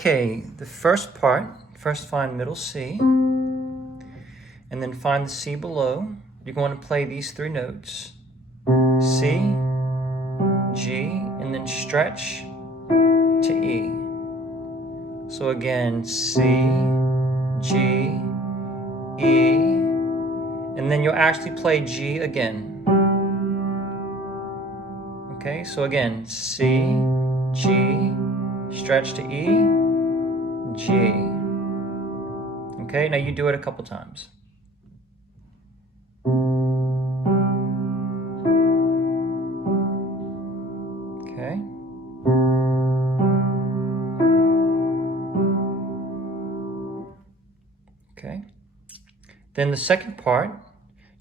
Okay, the first part, first find middle C, and then find the C below. You're going to play these three notes, C, G, and then stretch to E. So again, C, G, E, and then you'll actually play G again. Okay, so again, C, G, stretch to E, G. Okay, now you do it a couple times. Okay. Okay. Then the second part,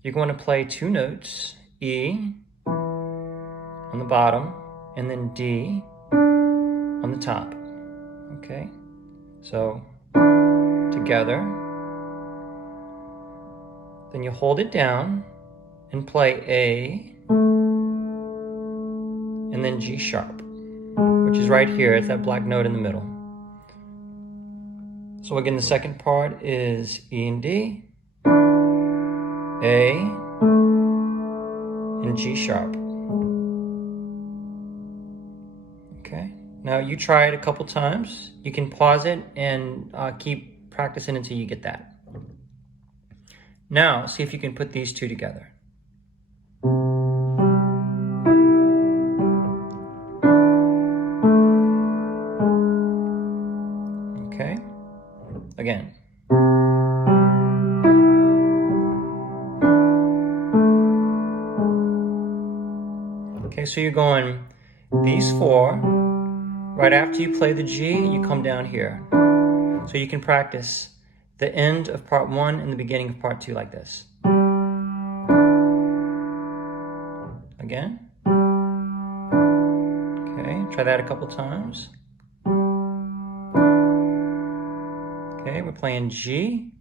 you're going to play two notes, E on the bottom, and then D on the top. Okay, so together. Then you hold it down and play A, and then G sharp, which is right here. It's that black note in the middle. So again, the second part is E and D, A, and G sharp. Okay, now you try it a couple times. You can pause it and keep practicing until you get that. Now, see if you can put these two together. Okay, again. Okay, so you're going these four. Right after you play the G, you come down here. So you can practice the end of part one and the beginning of part two like this. Again. Okay, try that a couple times. Okay, we're playing G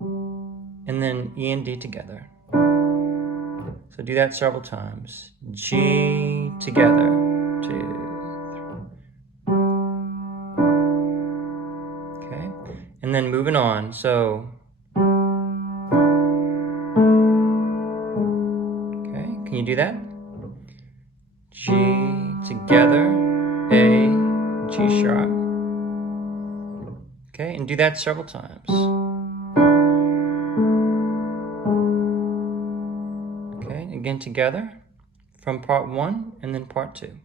and then E and D together. So do that several times. G together. 2, 3. Okay, and then moving on. So, okay, can you do that? G together, A, G sharp. Okay, and do that several times. Okay, again together from part one and then part two.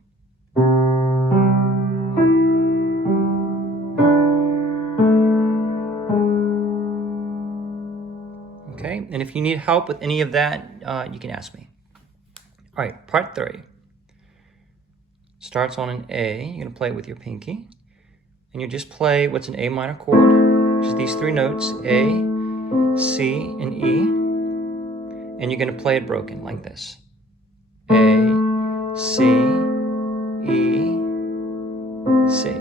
Okay, and if you need help with any of that, you can ask me. All right, part three. Starts on an A. You're going to play it with your pinky. And you just play what's an A minor chord, which is these three notes, A, C, and E. And you're going to play it broken like this. A, C, E, C.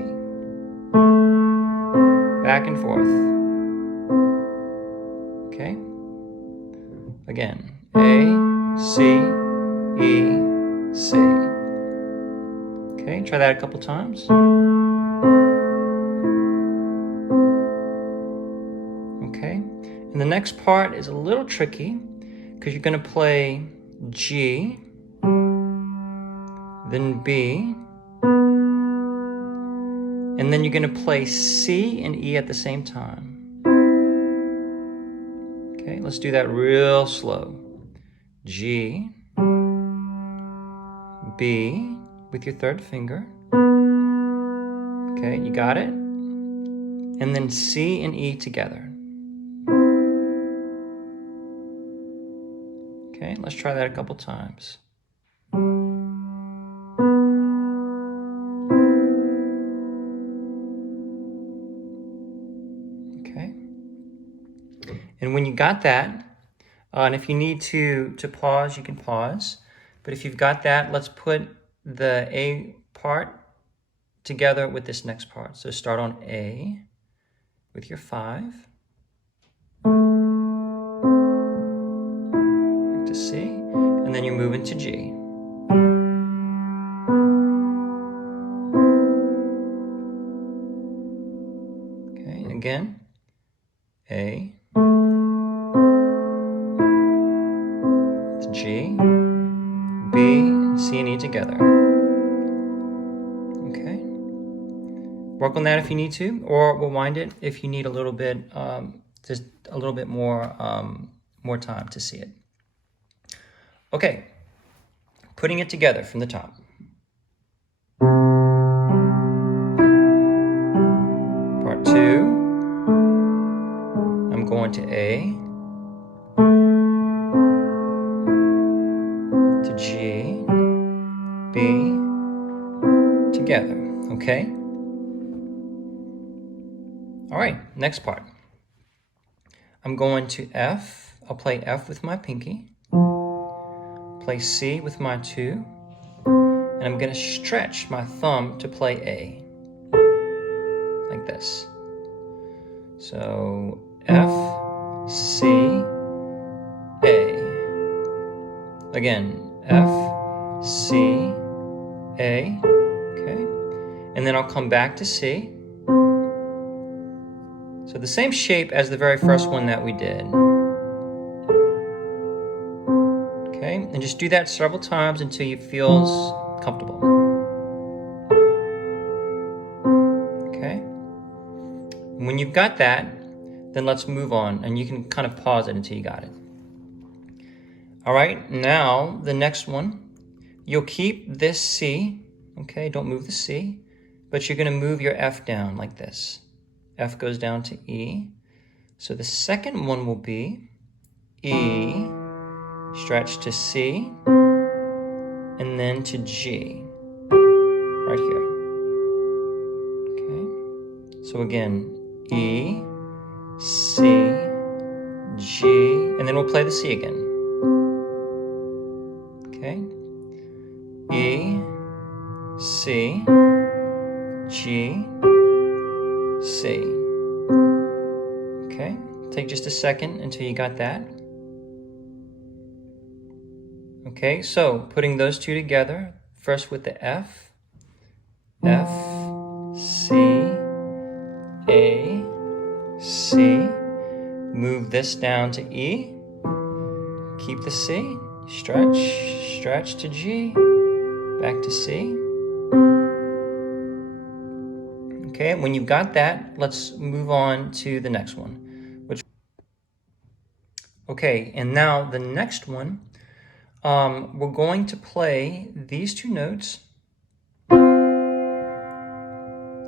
Back and forth. Okay? Again, A, C, E, C. Okay, try that a couple times. Okay, and the next part is a little tricky because you're going to play G, then B, and then you're going to play C and E at the same time. Okay, let's do that real slow. G, B, with your third finger. Okay, you got it? And then C and E together. Okay, let's try that a couple times. Okay. And when you got that, and if you need to pause, you can pause. But if you've got that, let's put the A part together with this next part. So start on A with your 5. Back to C. And then you move into G. G, B, C, and E together. Okay. Work on that if you need to, or rewind it if you need a little bit, just a little bit more time to see it. Okay. Putting it together from the top. Part 2. I'm going to A, to G, B, together, okay? All right, next part. I'm going to F. I'll play F with my pinky, play C with my 2, and I'm going to stretch my thumb to play A, like this. So F, C, A. Again, F, C, A, okay? And then I'll come back to C. So the same shape as the very first one that we did. Okay, and just do that several times until you feel comfortable. Okay? When you've got that, then let's move on, and you can kind of pause it until you got it. All right, now the next one, you'll keep this C, okay, don't move the C, but you're gonna move your F down like this. F goes down to E. So the second one will be E, stretch to C, and then to G, right here. Okay, so again, E, C, G, and then we'll play the C again. Okay, E, C, G, C. Okay, take just a second until you got that. Okay, so putting those two together, first with the F, F, C, A, C, move this down to E, keep the C, stretch to G, back to C. Okay, when you've got that, let's move on to the next one. Okay, and now the next one, we're going to play these two notes,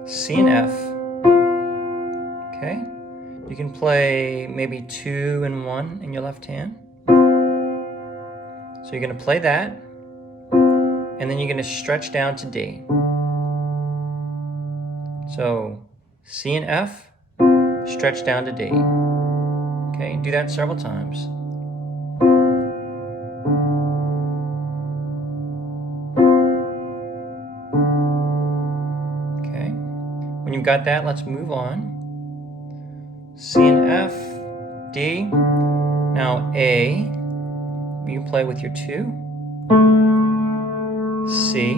C and F. Okay, you can play maybe 2 and 1 in your left hand. So you're going to play that, and then you're going to stretch down to D. So C and F, stretch down to D. Okay, do that several times. Okay, when you've got that, let's move on. C and F, D. Now A, you play with your 2. C.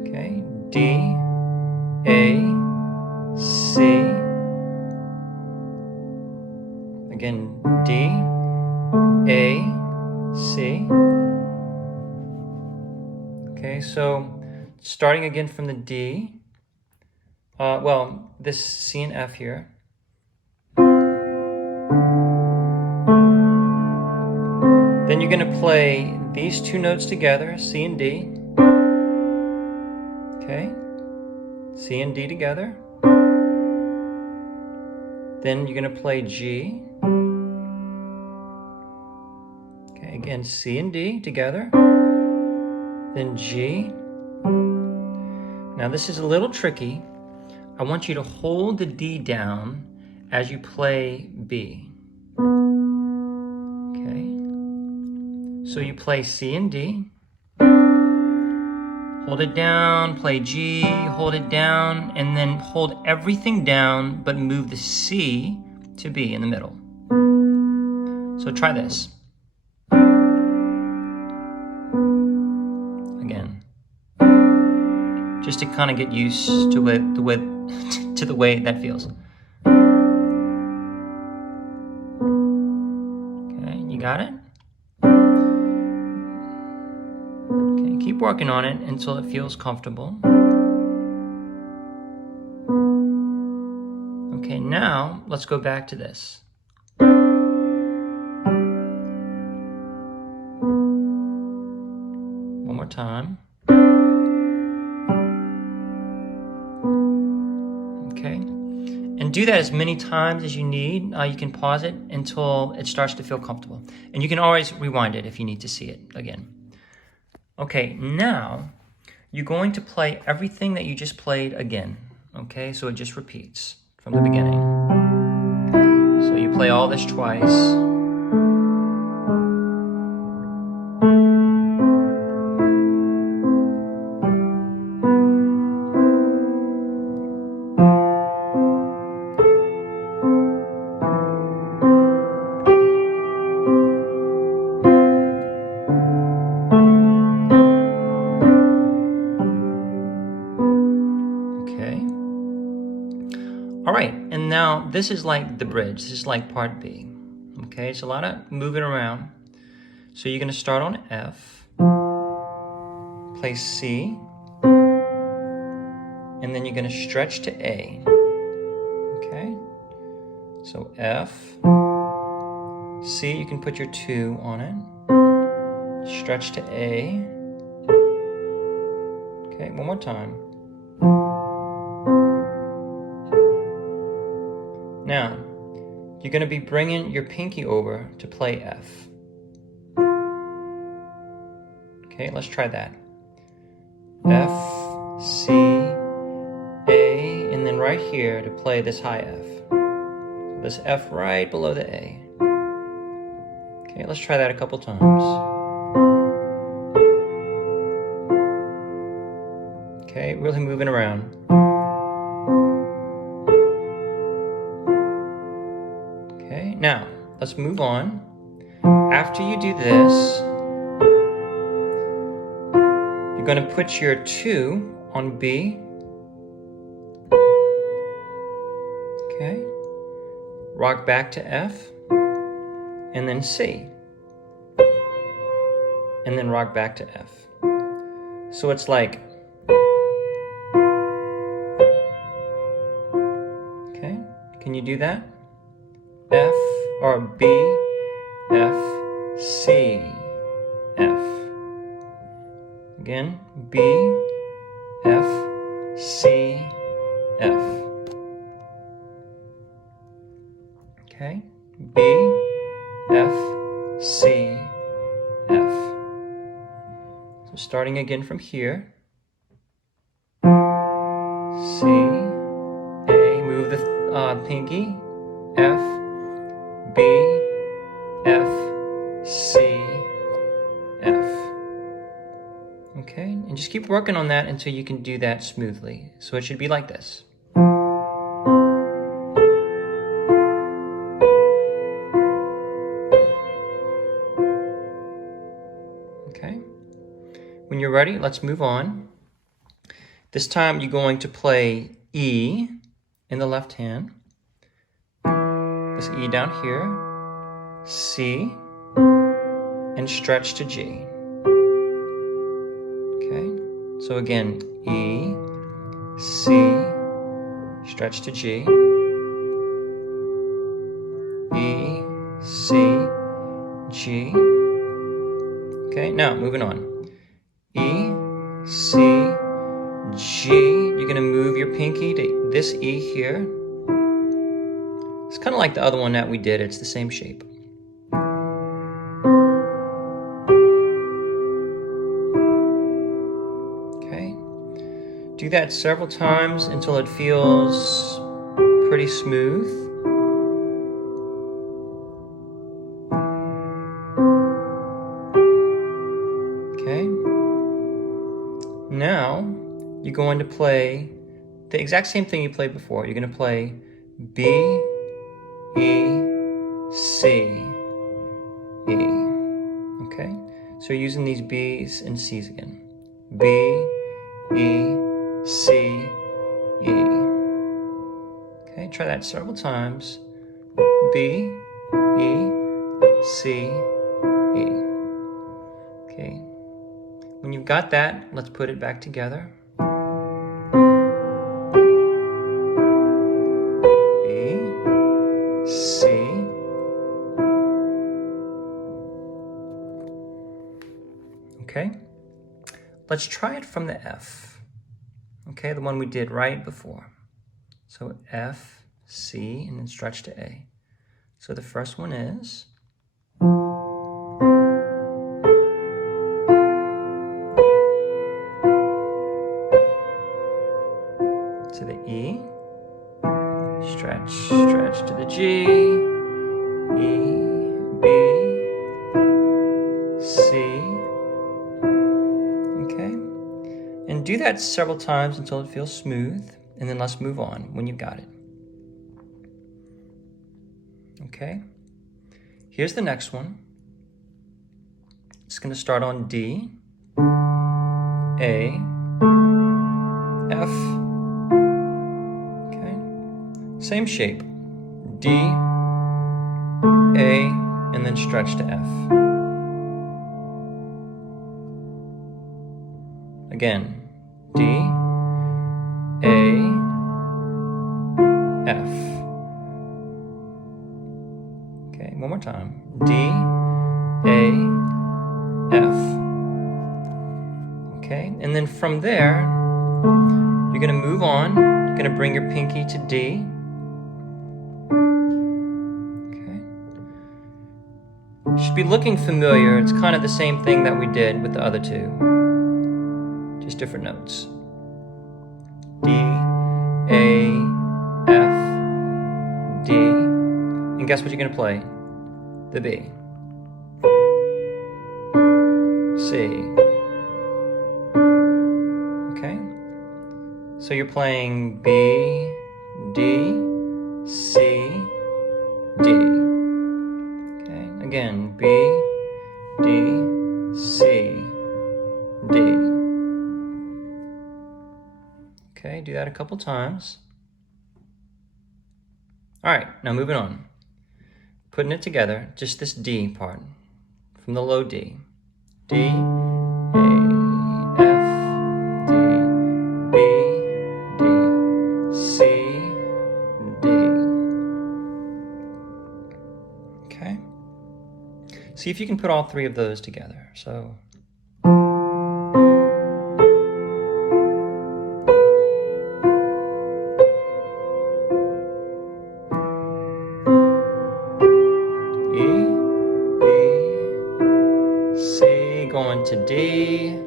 Okay, D, A, C. Again, D, A, C. Okay, so starting again from the D, well, this C and F here. Then you're going to play these two notes together, C and D. Okay, C and D together. Then you're going to play G. Okay, again, C and D together. Then G. Now this is a little tricky. I want you to hold the D down as you play B. Okay. So you play C and D. Hold it down, play G, hold it down, and then hold everything down but move the C to B in the middle. So try this. Again. Just to kind of get used to the way that feels. Okay, Got it? Okay, keep working on it until it feels comfortable. Okay, now let's go back to this. One more time. Okay, and do that as many times as you need. You can pause it until it starts to feel comfortable. And you can always rewind it if you need to see it again. Okay, now you're going to play everything that you just played again. Okay, so it just repeats from the beginning. So you play all this twice. All right, and now this is like the bridge. This is like part B. Okay, it's a lot of moving around. So you're gonna start on F, play C, and then you're gonna stretch to A. Okay, so F, C, you can put your 2 on it, stretch to A. Okay, one more time. Now, you're going to be bringing your pinky over to play F. Okay, let's try that. F, C, A, and then right here to play this high F. So this F right below the A. Okay, let's try that a couple times. Okay, really moving around. Okay, now let's move on. After you do this, you're going to put your 2 on B. Okay, rock back to F, and then C, and then rock back to F. So it's like, okay, can you do that? F or B, F, C, F. Again, B, F, C, F. Okay, B, F, C, F. So starting again from here. C, A, move the pinky, F, B, F, C, F. Okay, and just keep working on that until you can do that smoothly. So it should be like this. Okay, when you're ready, let's move on. This time you're going to play E in the left hand. This E down here, C, and stretch to G. Okay, so again, E, C, stretch to G, E, C, G. Okay, now moving on. E, C, G. You're gonna move your pinky to this E here. It's kind of like the other one that we did. It's the same shape. Okay. Do that several times until it feels pretty smooth. Okay. Now you're going to play the exact same thing you played before. You're going to play B, E, C, E. Okay, so you're using these B's and C's again. B, E, C, E. Okay, try that several times. B, E, C, E. Okay. When you've got that, let's put it back together. B, C, okay? Let's try it from the F, okay? The one we did right before. So F, C, and then stretch to A. So the first one is to the E, stretch, stretch to the G, E, B, C, okay? And do that several times until it feels smooth, and then let's move on when you've got it. Okay? Here's the next one. It's going to start on D, A, F, okay? Same shape, D, A, and then stretch to F. Again, D, A, F. Okay, one more time. D, A, F. Okay, and then from there, you're going to move on. You're going to bring your pinky to D. Okay. You should be looking familiar. It's kind of the same thing that we did with the other two. Just different notes. D, A, F, D. And guess what you're going to play? The B. C. Okay? So you're playing B, D, C, D. Okay? Again, B, D, C, D. Okay, do that a couple times. All right, now moving on. Putting it together, just this D part from the low D. D, A, F, D, B, D, C, D. Okay? See if you can put all three of those together. So. Going to D,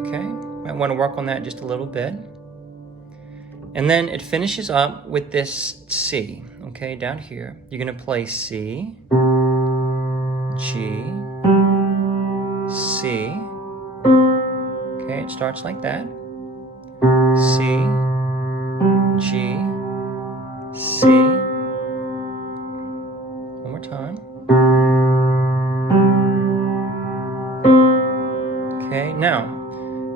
okay, might want to work on that just a little bit. And then it finishes up with this C, okay, down here. You're going to play C, G, C, okay, it starts like that, C, G, C, one more time. Okay, now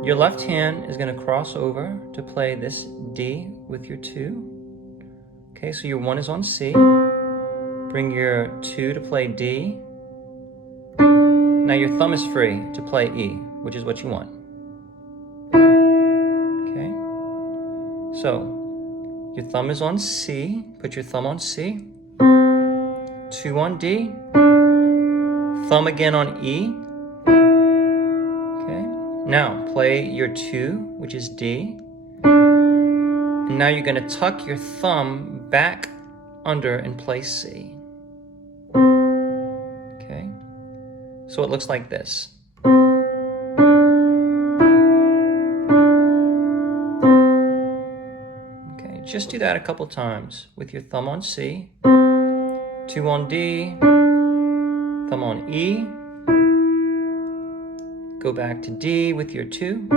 your left hand is going to cross over to play this D with your 2. Okay, so your 1 is on C. Bring your 2 to play D. Now your thumb is free to play E, which is what you want. Okay, so your thumb is on C, put your thumb on C, 2 on D, thumb again on E, okay, now play your 2, which is D, and now you're going to tuck your thumb back under and play C, okay, so it looks like this. Just do that a couple times with your thumb on C, 2 on D, thumb on E, go back to D with your 2,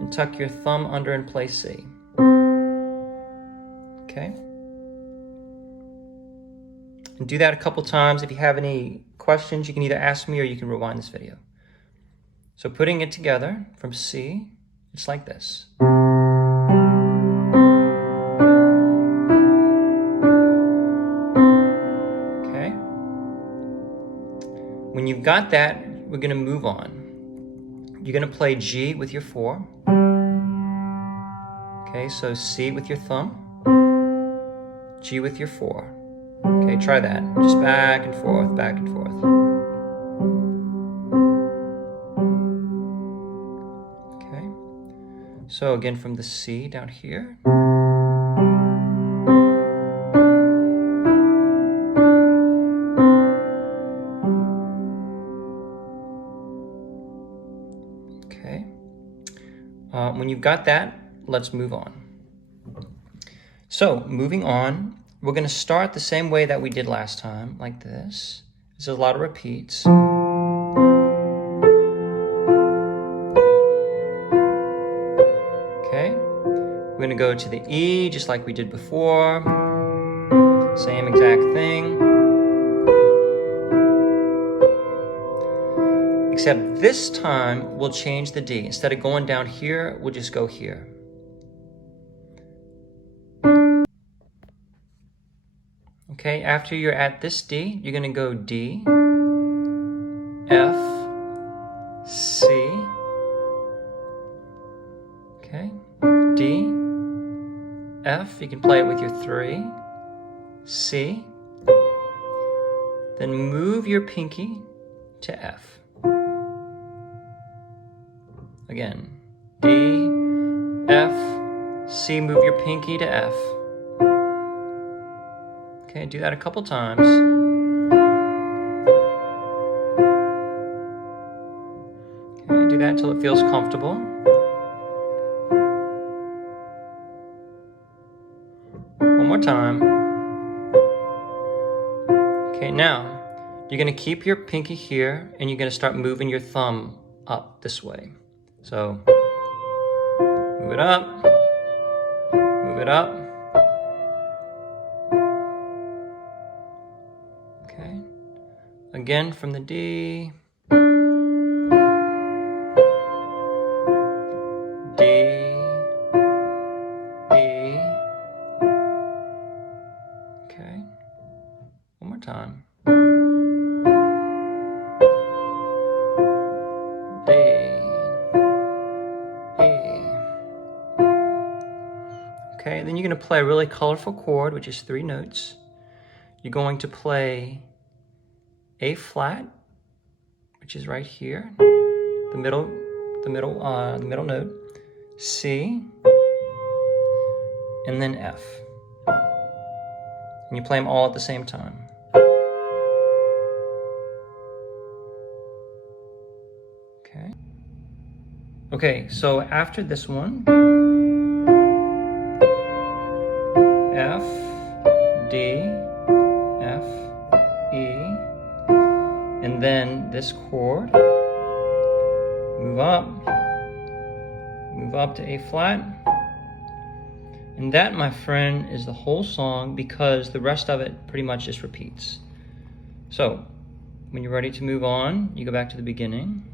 and tuck your thumb under and play C. Okay? And do that a couple times. If you have any questions, you can either ask me or you can rewind this video. So putting it together from C, it's like this. When you've got that, we're going to move on. You're going to play G with your 4. Okay, so C with your thumb, G with your 4. Okay, try that. Just back and forth, back and forth. Okay, so again from the C down here. Okay, when you've got that, let's move on. So moving on, we're going to start the same way that we did last time, like this. This is a lot of repeats. Okay, we're going to go to the E just like we did before. Same exact thing. Except this time, we'll change the D. Instead of going down here, we'll just go here. Okay, after you're at this D, you're gonna go D, F, C, okay, D, F, you can play it with your 3, C, then move your pinky to F. Again, D, F, C, move your pinky to F. Okay, do that a couple times. Okay, do that until it feels comfortable. One more time. Okay, now you're gonna keep your pinky here and you're gonna start moving your thumb up this way. So, move it up, move it up. Okay, again from the D, D, E. Okay, one more time. D, E. Okay, then you're going to play a really colorful chord, which is 3 notes. You're going to play A flat, which is right here, the middle note, C, and then F. And you play them all at the same time. Okay. Okay, so after this one, F, D, F, E, and then this chord, move up to A flat, and that, my friend, is the whole song because the rest of it pretty much just repeats. So, when you're ready to move on, you go back to the beginning.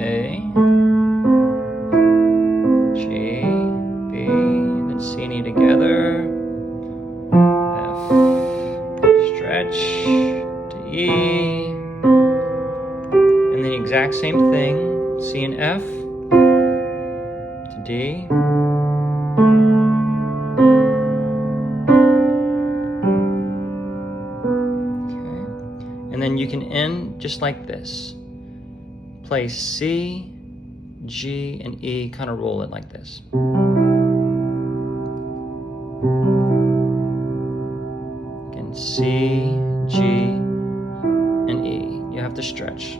A, G, B, then C and E together, F, stretch to E, and then the exact same thing, C and F to D, okay, and then you can end just like this. Play C, G, and E, kind of roll it like this. Again, C, G, and E. You have to stretch.